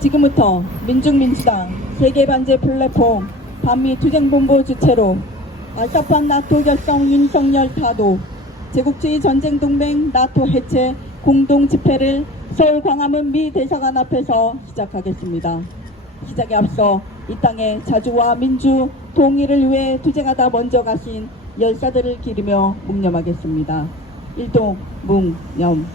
지금부터 민중민주당 세계반제 플랫폼 반미투쟁본부 주최로 아시아판 나토 결성 윤석열 타도 제국주의 전쟁동맹 나토 해체 공동집회를 서울 광화문 미 대사관 앞에서 시작하겠습니다. 시작에 앞서 이 땅의 자주와 민주 통일을 위해 투쟁하다 먼저 가신 열사들을 기리며 묵념하겠습니다. 일동 묵념.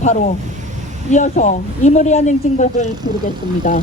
바로 이어서 이무리한 행진곡을 부르겠습니다.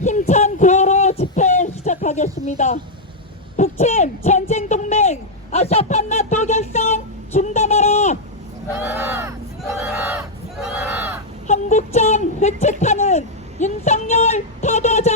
힘찬 구호로 집회 시작하겠습니다. 북침 전쟁동맹 아시아판 나토 결성 중단하라. 중단하라! 중단하라! 중단하라! 한국전 회책하는 윤석열 타도하자.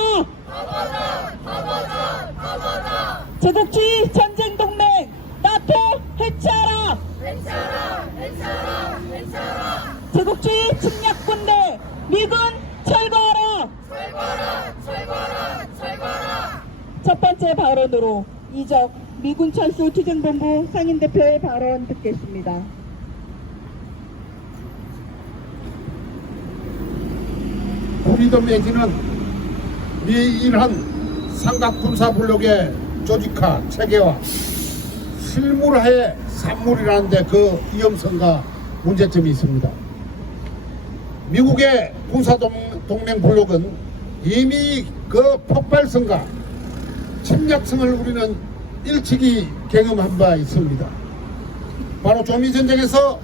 타도하자! 타도하자! 타도하자! 제국주의 전쟁동맹 나토 해체하라. 해체하라! 해체하라! 해체하라! 제국주의 침략군대 미군 철거하라. 철거하라! 철거하라! 철거하라! 첫 번째 발언으로 이적 미군 철수 투쟁본부 상임대표의 발언 듣겠습니다. 우리도 매지는 미인한 삼각군사블록의 조직화 체계와 실물화의 산물이라는데 그 위험성과 문제점이 있습니다. 미국의 군사동맹 블록은 이미 그 폭발성과 침략성을 우리는 일찍이 경험한 바 있습니다. 바로 조미전쟁에서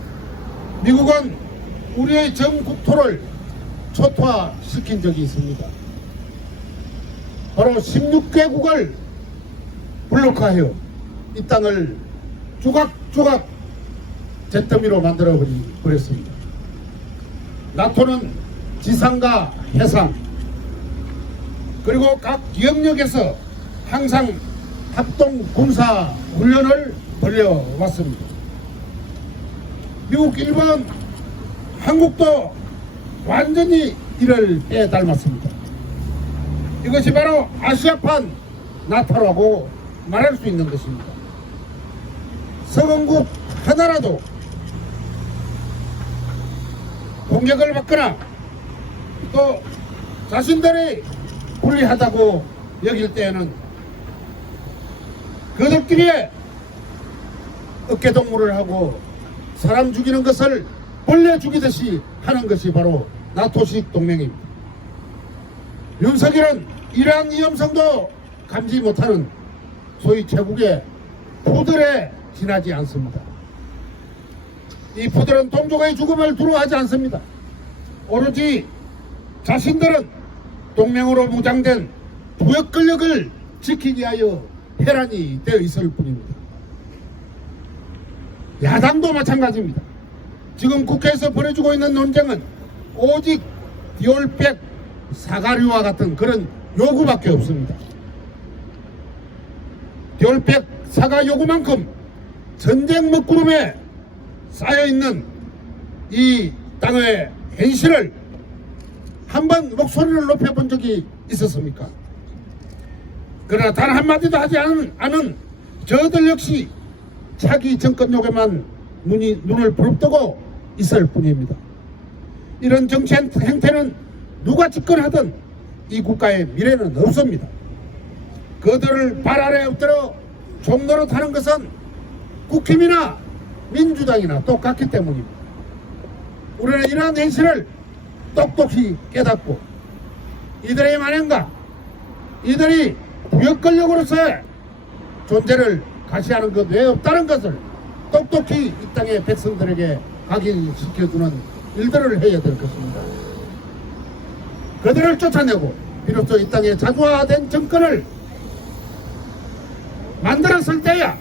미국은 우리의 전 국토를 초토화시킨 적이 있습니다. 바로 16개국을 블록화하여 이 땅을 조각조각 잿더미로 만들어 버렸습니다. 나토는 지상과 해상 그리고 각 영역에서 항상 합동 군사 훈련을 벌여왔습니다. 미국, 일본, 한국도 완전히 이를 빼닮았습니다. 이것이 바로 아시아판 나토라고 말할 수 있는 것입니다. 서방국 하나라도 공격을 받거나 또 자신들이 불리하다고 여길 때에는 그들끼리 어깨동무를 하고 사람 죽이는 것을 벌레 죽이듯이 하는 것이 바로 나토식 동맹입니다. 윤석열은 이러한 위험성도 감지 못하는 소위 제국의 푸들에 지나지 않습니다. 이 푸들은 동족의 죽음을 두려워하지 않습니다. 오로지 자신들은 동맹으로 무장된 부역 권력을 지키기 위하여 혈안이 되어 있을 뿐입니다. 야당도 마찬가지입니다. 지금 국회에서 벌여지고 있는 논쟁은 오직 디올백 사과류와 같은 그런 요구밖에 없습니다. 디올백 사과 요구만큼 전쟁 먹구름에 쌓여있는 이 땅의 현실을 한번 목소리를 높여본 적이 있었습니까? 그러나 단 한마디도 하지 않은 저들 역시 차기 정권 욕에만 눈을 부릅뜨고 있을 뿐입니다. 이런 정치 행태는 누가 집권하든 이 국가의 미래는 없습니다. 그들을 발 아래 엎드려 종노릇하는 것은 국힘이나 민주당이나 똑같기 때문입니다. 우리는 이러한 현실을 똑똑히 깨닫고 이들의 만행과 이들이 부역 권력으로서의 존재를 가시하는 것 외에 없다는 것을 똑똑히 이 땅의 백성들에게 각인시켜주는 일들을 해야 될 것입니다. 그들을 쫓아내고 비로소 이 땅에 자주화된 정권을 만들었을 때야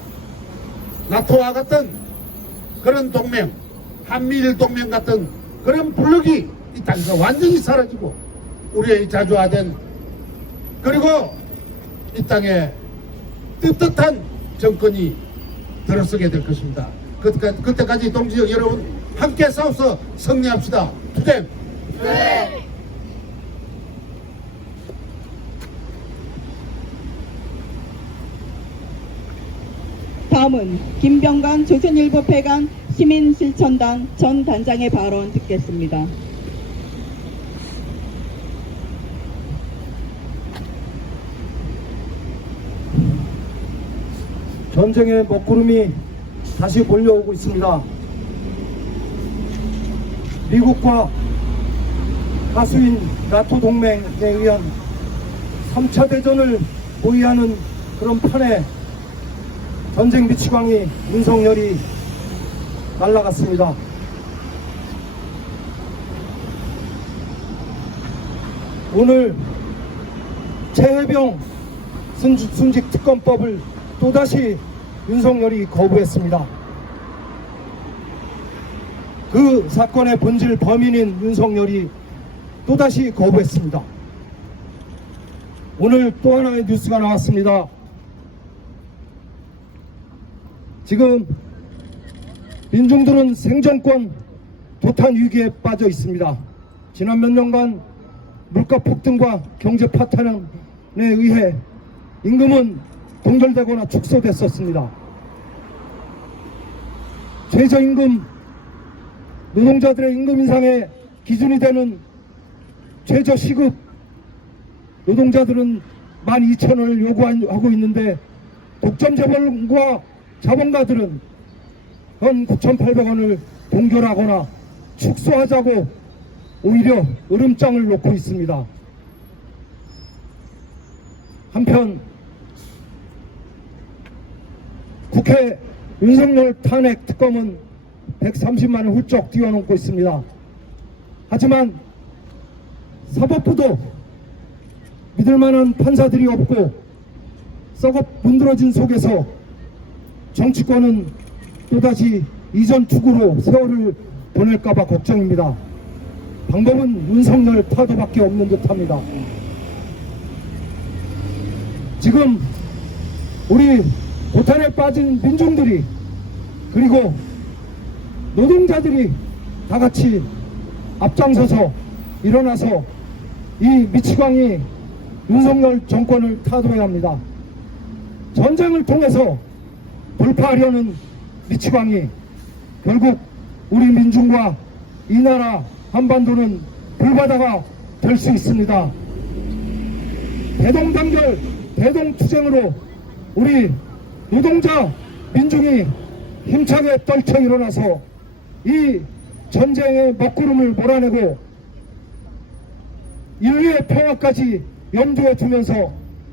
나토와 같은 그런 동맹, 한미일 동맹 같은 그런 블록이 이 땅에서 완전히 사라지고 우리의 자주화된 그리고 이 땅에 떳떳한 정권이 들어서게 될 것입니다. 그때까지 동지 여러분 함께 싸워서 승리합시다. 투쟁! 네. 다음은 김병관 조선일보 폐간 시민실천당 전 단장의 발언 듣겠습니다. 전쟁의 먹구름이 다시 몰려오고 있습니다. 미국과 하수인 나토 동맹에 의한 3차 대전을 모의하는 그런 판에 전쟁 미치광이 윤석열이 날아갔습니다. 오늘 최혜병 순직 특검법을 또다시 윤석열이 거부했습니다. 그 사건의 본질 범인인 윤석열이 또다시 거부했습니다. 오늘 또 하나의 뉴스가 나왔습니다. 지금 민중들은 생존권 도탄 위기에 빠져 있습니다. 지난 몇 년간 물가 폭등과 경제 파탄에 의해 임금은 동결되거나 축소됐었습니다. 최저임금, 노동자들의 임금 인상의 기준이 되는 최저시급, 노동자들은 12,000원을 요구하고 있는데 독점 재벌과 자본가들은 현 9,800원을 동결하거나 축소하자고 오히려 으름장을 놓고 있습니다. 한편 국회 윤석열 탄핵 특검은 130만을 훌쩍 뛰어넘고 있습니다. 하지만 사법부도 믿을만한 판사들이 없고 썩어 문드러진 속에서 정치권은 또다시 이전 투구로 세월을 보낼까봐 걱정입니다. 방법은 윤석열 타도밖에 없는 듯합니다. 지금 우리 고탄에 빠진 민중들이 그리고 노동자들이 다 같이 앞장서서 일어나서 이 미치광이 윤석열 정권을 타도해야 합니다. 전쟁을 통해서 돌파하려는 미치광이 결국 우리 민중과 이 나라 한반도는 불바다가 될 수 있습니다. 대동단결, 대동투쟁으로 우리 노동자, 민중이 힘차게 떨쳐 일어나서 이 전쟁의 먹구름을 몰아내고 인류의 평화까지 염두에 두면서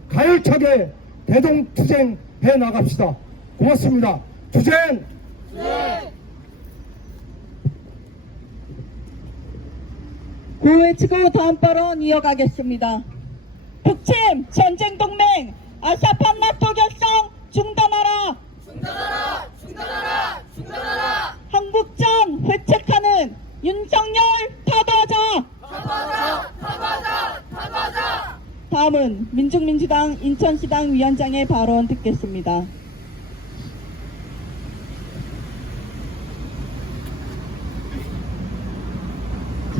가열차게 대동투쟁해 나갑시다. 고맙습니다. 투쟁! 네. 구호 외치고 다음 발언 이어가겠습니다. 북침 전쟁동맹 아시아판 나토 결성 중단하라. 중단하라! 중단하라! 중단하라! 한국전 회책하는 윤석열 타도하자. 타도하자! 타도하자! 타도하자! 다음은 민중민주당 인천시당 위원장의 발언 듣겠습니다.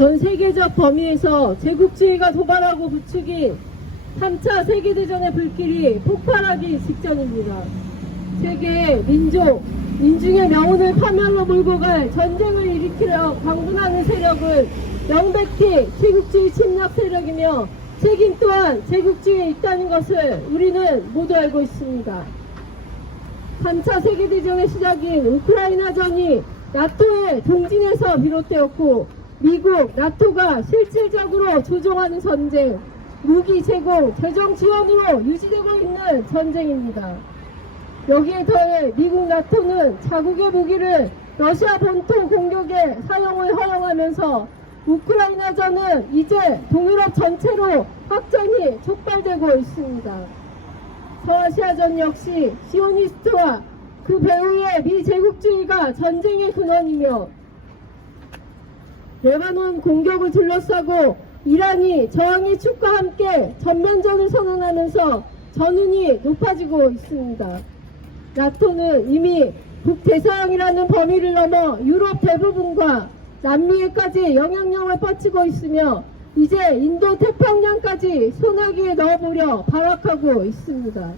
전 세계적 범위에서 제국주의가 도발하고 부추긴 3차 세계대전의 불길이 폭발하기 직전입니다. 세계의 민족, 민중의 명운을 파멸로 몰고 갈 전쟁을 일으키려 강군하는 세력은 명백히 제국주의 침략 세력이며 책임 또한 제국주의에 있다는 것을 우리는 모두 알고 있습니다. 3차 세계대전의 시작인 우크라이나전이 나토의 동진에서 비롯되었고 미국, 나토가 실질적으로 조종하는 전쟁, 무기 제공, 재정 지원으로 유지되고 있는 전쟁입니다. 여기에 더해 미국, 나토는 자국의 무기를 러시아 본토 공격에 사용을 허용하면서 우크라이나전은 이제 동유럽 전체로 확전이 촉발되고 있습니다. 서아시아전 역시 시오니스트와 그 배후의 미제국주의가 전쟁의 근원이며 레바논 공격을 둘러싸고 이란이 저항의 축과 함께 전면전을 선언하면서 전운이 높아지고 있습니다. 나토는 이미 북대서양이라는 범위를 넘어 유럽 대부분과 남미에까지 영향력을 뻗치고 있으며 이제 인도 태평양까지 소나기에 넣어보려 발악하고 있습니다.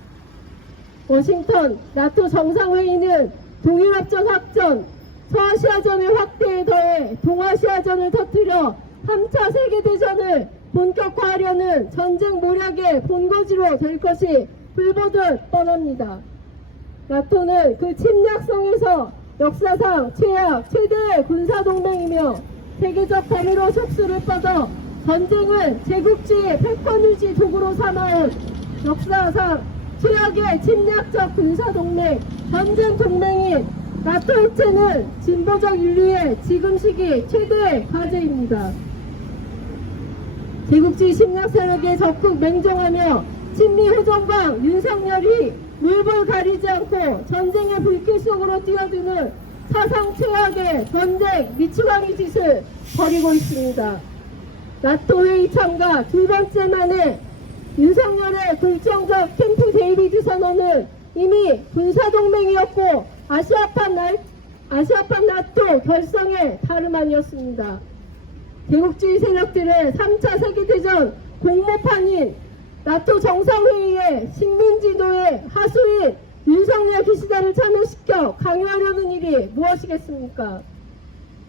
워싱턴 나토 정상회의는 동유럽전 확전, 서아시아전의 확대에 더해 동아시아전을 터뜨려 3차 세계대전을 본격화하려는 전쟁 모략의 본거지로 될 것이 불보듯 뻔합니다. 나토는 그 침략성에서 역사상 최대의 군사동맹이며 세계적 범위로 속수를 뻗어 전쟁을 제국주의 패권유지 도구로 삼아온 역사상 최악의 침략적 군사동맹, 전쟁 동맹인 나토 해체는 진보적 인류의 지금 시기 최대의 과제입니다. 제국주의 침략 세력에 적극 맹종하며 친미 호정광 윤석열이 물불 가리지 않고 전쟁의 불길 속으로 뛰어드는 사상 최악의 전쟁 미추광이 짓을 벌이고 있습니다. 나토 회의 참가 두 번째 만에 윤석열의 결정적 캠프 데이비드 선언은 이미 군사동맹이었고 아시아판 나토 결성의 다름 아니었습니다. 제국주의 세력들의 3차 세계대전 공모판인 나토 정상회의에 식민지도의 하수인 윤석열 기시다를 참여시켜 강요하려는 일이 무엇이겠습니까?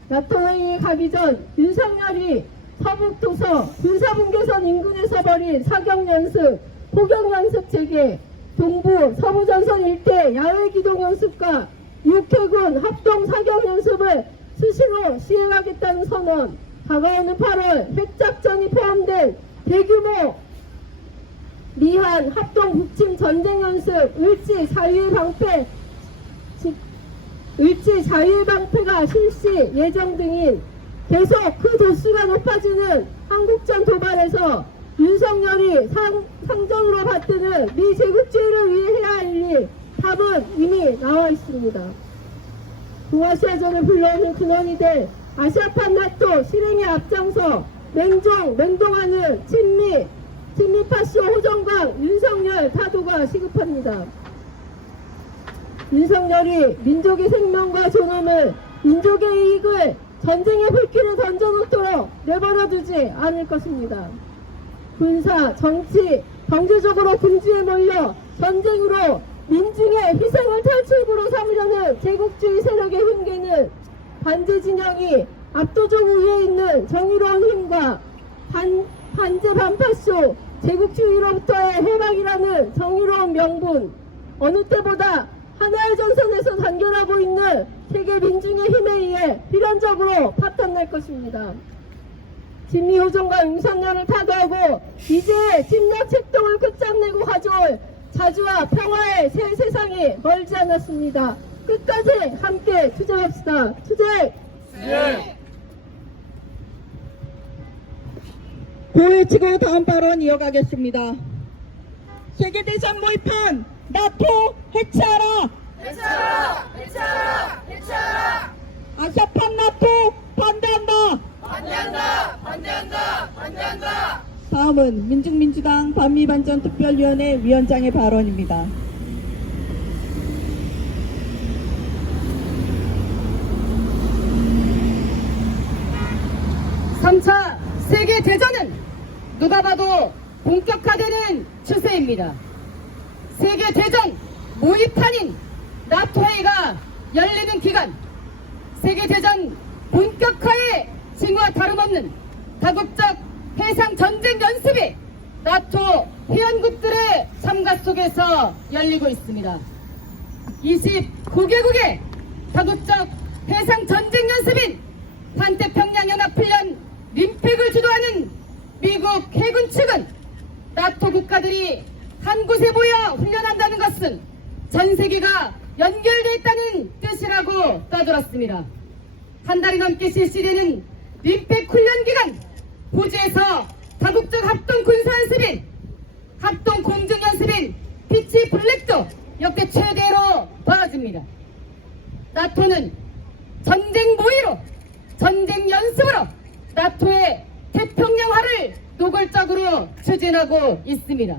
나토 회의에 가기 전 윤석열이 서북도서 군사분계선 인근에서 벌인 사격연습, 포격연습 체계, 동부 서부전선 일대 야외기동연습과 육해군 합동 사격연습을 수시로 시행하겠다는 선언, 다가오는 8월 핵작전이 포함된 대규모 미한 합동 북침 전쟁연습 을지 자유의 방패가 실시 예정 등인 계속 그 도수가 높아지는 한국전 도발에서 윤석열이 상정으로 받드는 미제국주의를 위해 해야 할 일 답은 이미 나와 있습니다. 동아시아전을 불러오는 근원이 될 아시아판 나토 실행에 앞장서 맹동하는 친미 파쇼 호정광 윤석열 타도가 시급합니다. 윤석열이 민족의 생명과 존엄을, 민족의 이익을 전쟁의 불길에 던져놓도록 내버려두지 않을 것입니다. 군사, 정치, 경제적으로 군주에 몰려 전쟁으로 민중의 희생을 탈출구로 삼으려는 제국주의 세력의 흉계는 반제 진영이 압도적 우위에 있는 정의로운 힘과 반제 반파쇼 제국주의로부터의 해방이라는 정의로운 명분, 어느 때보다 하나의 전선에서 단결하고 있는 세계 민중의 힘에 의해 필연적으로 파탄날 것입니다. 진미호정과 윤석열을 타도하고 이제 침략 책동을 끝장내고 가져올 자주와 평화의 새 세상이 멀지 않았습니다. 끝까지 함께 투쟁합시다. 투쟁! 고해치고 다음 발언 이어가겠습니다. 세계대전 모의판 나토 해체하라. 해체하라! 해체하라! 해체하라! 아시아판 나토 반대한다. 반대한다! 반대한다! 반대한다! 다음은 민중민주당 반미반전특별위원회 위원장의 발언입니다. 삼 3차 세계대전은 누가 봐도 본격화되는 추세입니다. 세계대전 모의판인 나토회의가 열리는 기간, 세계대전 본격화의 징후와 다름없는 다국적 해상전쟁 연습이 나토 회원국들의 참가 속에서 열리고 있습니다. 29개국의 다국적 해상전쟁 연습인 환태평양연합훈련 림팩을 주도하는 미국 해군 측은 나토 국가들이 한 곳에 모여 훈련한다는 것은 전 세계가 연결되어 있다는 뜻이라고 떠들었습니다. 한 달이 넘게 실시되는 림팩 훈련 기간, 호주에서 다국적 합동 군사연습인 합동 공중연습인 피치 블랙도 역대 최대로 벌어집니다. 나토는 전쟁 모의로, 전쟁 연습으로 나토의 태평양화를 노골적으로 추진하고 있습니다.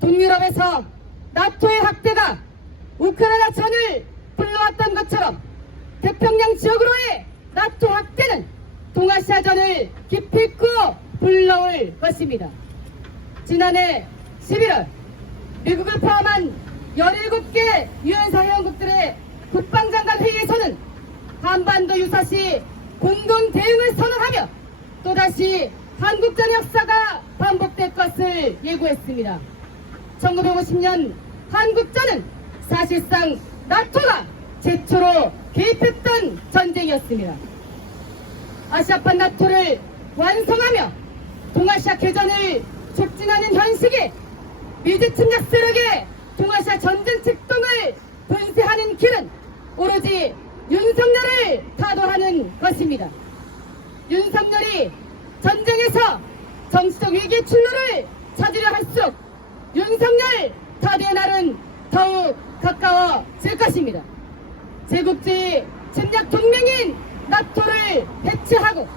동유럽에서 나토의 확대가 우크라이나 전을 불러왔던 것처럼 태평양 지역으로의 나토 확대는 동아시아전을 기필코 불러올 것입니다. 지난해 11월 미국을 포함한 17개 유엔사 회원국들의 국방장관 회의에서는 한반도 유사시 공동 대응을 선언하며 또다시 한국전 역사가 반복될 것을 예고했습니다. 1950년 한국전은 사실상 나토가 최초로 개입했던 전쟁이었습니다. 아시아판 나토를 완성하며 동아시아 개전을 촉진하는 현실에 미주 침략 세력의 동아시아 전쟁 책동을 분쇄하는 길은 오로지 윤석열을 타도하는 것입니다. 윤석열이 전쟁에서 정치적 위기의 출路를 찾으려 할수록 윤석열 타도의 날은 더욱 가까워질 것입니다. 제국주의 침략 동맹인 나토를 해체하고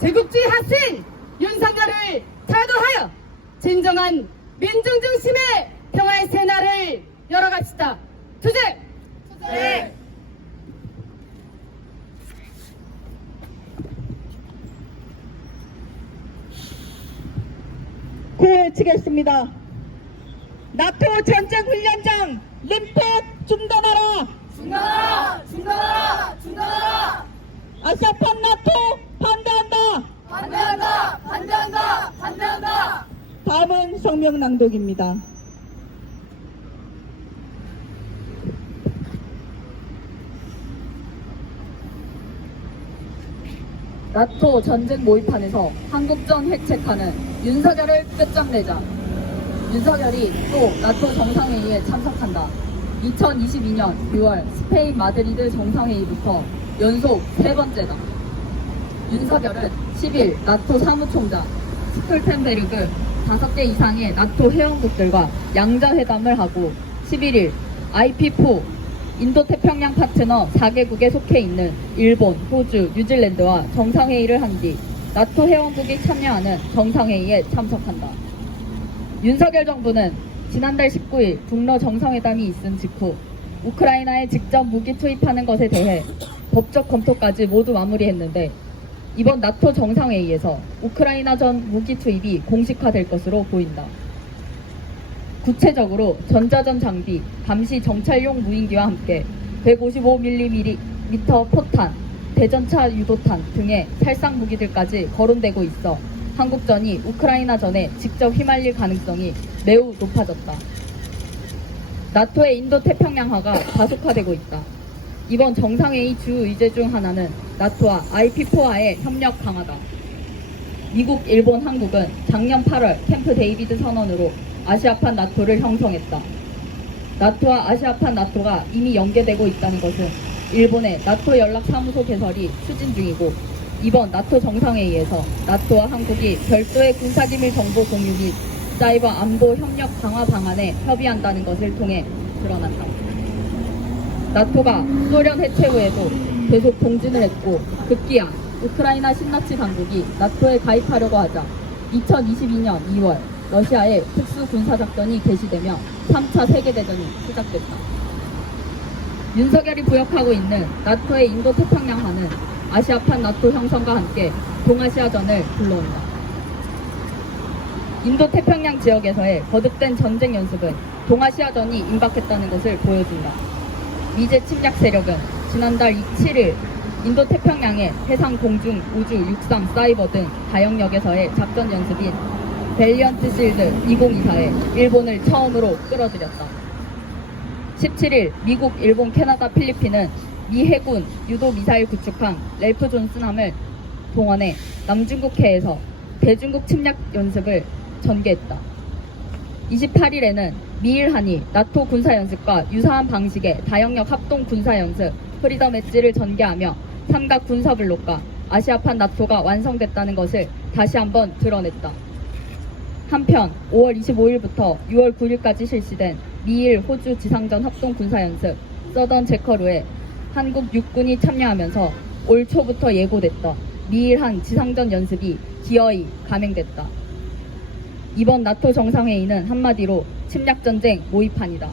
제국주의 하수인 윤석열을 타도하여 진정한 민중 중심의 평화의 새날을 열어갑시다. 투쟁! 투쟁! 구호치겠습니다. 나토 전쟁훈련장 림팩 중단하라. 중단하라! 중단하라! 중단하라! 아시아판 나토 반대한다. 반대한다! 반대한다! 반대한다! 다음은 성명 낭독입니다. 나토 전쟁 모의판에서 한국전 핵책하는 윤석열을 끝장내자. 윤석열이 또 나토 정상회의에 참석한다. 2022년 6월 스페인 마드리드 정상회의부터 연속 세 번째다. 윤석열은 10일 나토 사무총장 스톨텐베르그 5개 이상의 나토 회원국들과 양자회담을 하고 11일 IP4 인도태평양 파트너 4개국에 속해 있는 일본, 호주, 뉴질랜드와 정상회의를 한 뒤 나토 회원국이 참여하는 정상회의에 참석한다. 윤석열 정부는 지난달 19일 북러 정상회담이 있은 직후 우크라이나에 직접 무기 투입하는 것에 대해 법적 검토까지 모두 마무리했는데 이번 나토 정상회의에서 우크라이나전 무기 투입이 공식화될 것으로 보인다. 구체적으로 전자전 장비, 감시 정찰용 무인기와 함께 155mm 포탄, 대전차 유도탄 등의 살상 무기들까지 거론되고 있어 한국전이 우크라이나전에 직접 휘말릴 가능성이 매우 높아졌다. 나토의 인도태평양화가 가속화되고 있다. 이번 정상회의 주 의제 중 하나는 나토와 IP4와의 협력 강화다. 미국, 일본, 한국은 작년 8월 캠프 데이비드 선언으로 아시아판 나토를 형성했다. 나토와 아시아판 나토가 이미 연계되고 있다는 것은 일본의 나토 연락사무소 개설이 추진 중이고 이번 나토 정상회의에서 나토와 한국이 별도의 군사기밀 정보 공유 및 사이버 안보 협력 강화 방안에 협의한다는 것을 통해 드러났다. 나토가 소련 해체 후에도 계속 동진을 했고 급기야 우크라이나 신나치 당국이 나토에 가입하려고 하자 2022년 2월 러시아의 특수군사작전이 개시되며 3차 세계대전이 시작됐다. 윤석열이 부역하고 있는 나토의 인도태평양화는 아시아판 나토 형성과 함께 동아시아전을 불러온다. 인도태평양 지역에서의 거듭된 전쟁 연습은 동아시아전이 임박했다는 것을 보여준다. 미제 침략 세력은 지난달 7일 인도태평양의 해상, 공중, 우주, 육상, 사이버 등 다영역에서의 작전 연습인 밸리언트 실드 2024에 일본을 처음으로 끌어들였다. 17일 미국, 일본, 캐나다, 필리핀은 미 해군 유도 미사일 구축함 랠프 존슨함을 동원해 남중국해에서 대중국 침략 연습을 전개했다. 28일에는 미일 한이 나토 군사연습과 유사한 방식의 다영역 합동 군사연습 프리덤 엣지를 전개하며 삼각 군사블록과 아시아판 나토가 완성됐다는 것을 다시 한번 드러냈다. 한편 5월 25일부터 6월 9일까지 실시된 미일 호주 지상전 합동 군사연습 서던 제커루에 한국 육군이 참여하면서 올 초부터 예고됐던 미일 한 지상전 연습이 기어이 감행됐다. 이번 나토 정상회의는 한마디로 침략전쟁 모의판이다.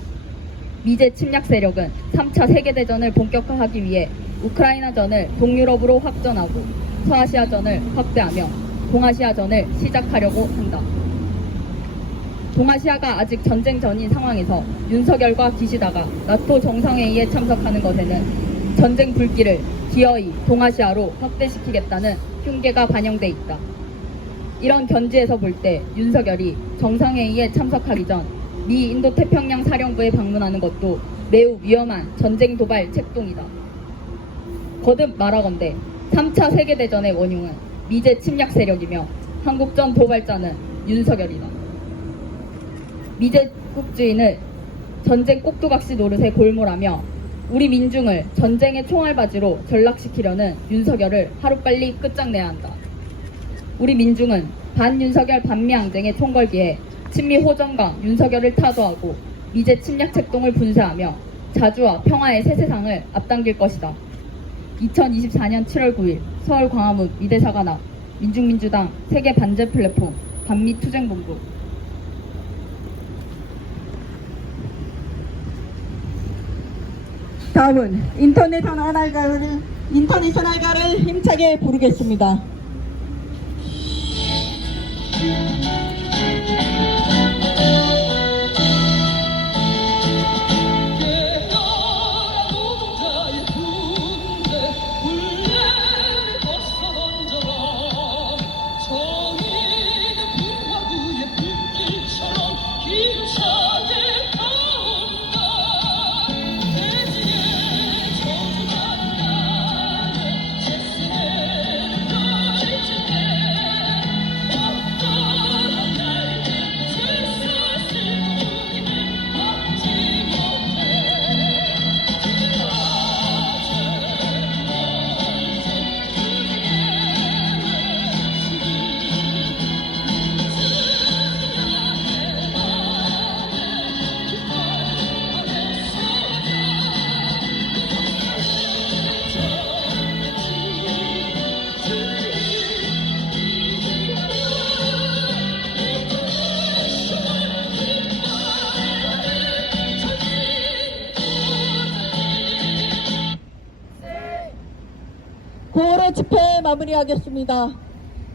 미제 침략 세력은 3차 세계대전을 본격화하기 위해 우크라이나전을 동유럽으로 확전하고 서아시아전을 확대하며 동아시아전을 시작하려고 한다. 동아시아가 아직 전쟁 전인 상황에서 윤석열과 기시다가 나토 정상회의에 참석하는 것에는 전쟁 불길을 기어이 동아시아로 확대시키겠다는 흉계가 반영돼 있다. 이런 견지에서 볼 때 윤석열이 정상회의에 참석하기 전 미 인도태평양 사령부에 방문하는 것도 매우 위험한 전쟁 도발 책동이다. 거듭 말하건대 3차 세계대전의 원흉은 미제 침략 세력이며 한국전 도발자는 윤석열이다. 미제국주의는 전쟁 꼭두각시 노릇에 골몰하며 우리 민중을 전쟁의 총알바지로 전락시키려는 윤석열을 하루빨리 끝장내야 한다. 우리 민중은 반윤석열 반미항쟁의 총궐기에 친미 호정강 윤석열을 타도하고 미제 침략 책동을 분쇄하며 자주와 평화의 새 세상을 앞당길 것이다. 2024년 7월 9일 서울 광화문 미대사관 앞 민중민주당 세계 반제 플랫폼 반미 투쟁본부. 다음은 인터내셔널가를 힘차게 부르겠습니다. 구호로 집회 마무리하겠습니다.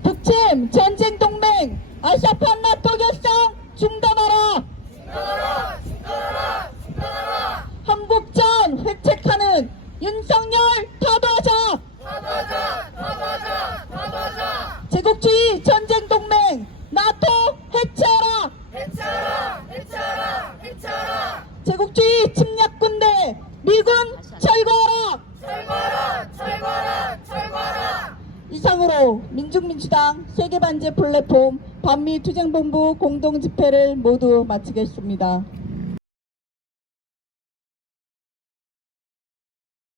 북침 전쟁동맹 아시아판 나토 결성 중단하라. 중단하라! 중단하라! 중단하라! 한국전 획책하는 윤석열 타도하자. 타도하자! 타도하자! 타도하자! 제국주의 전쟁동맹 나토 해체하라. 해체하라! 해체하라! 해체하라! 제국주의 침략군대 미군 철거하라. 철거하라! 철거하라! 철거하라! 이상으로 민중민주당 세계반제 플랫폼 반미투쟁본부 공동집회를 모두 마치겠습니다.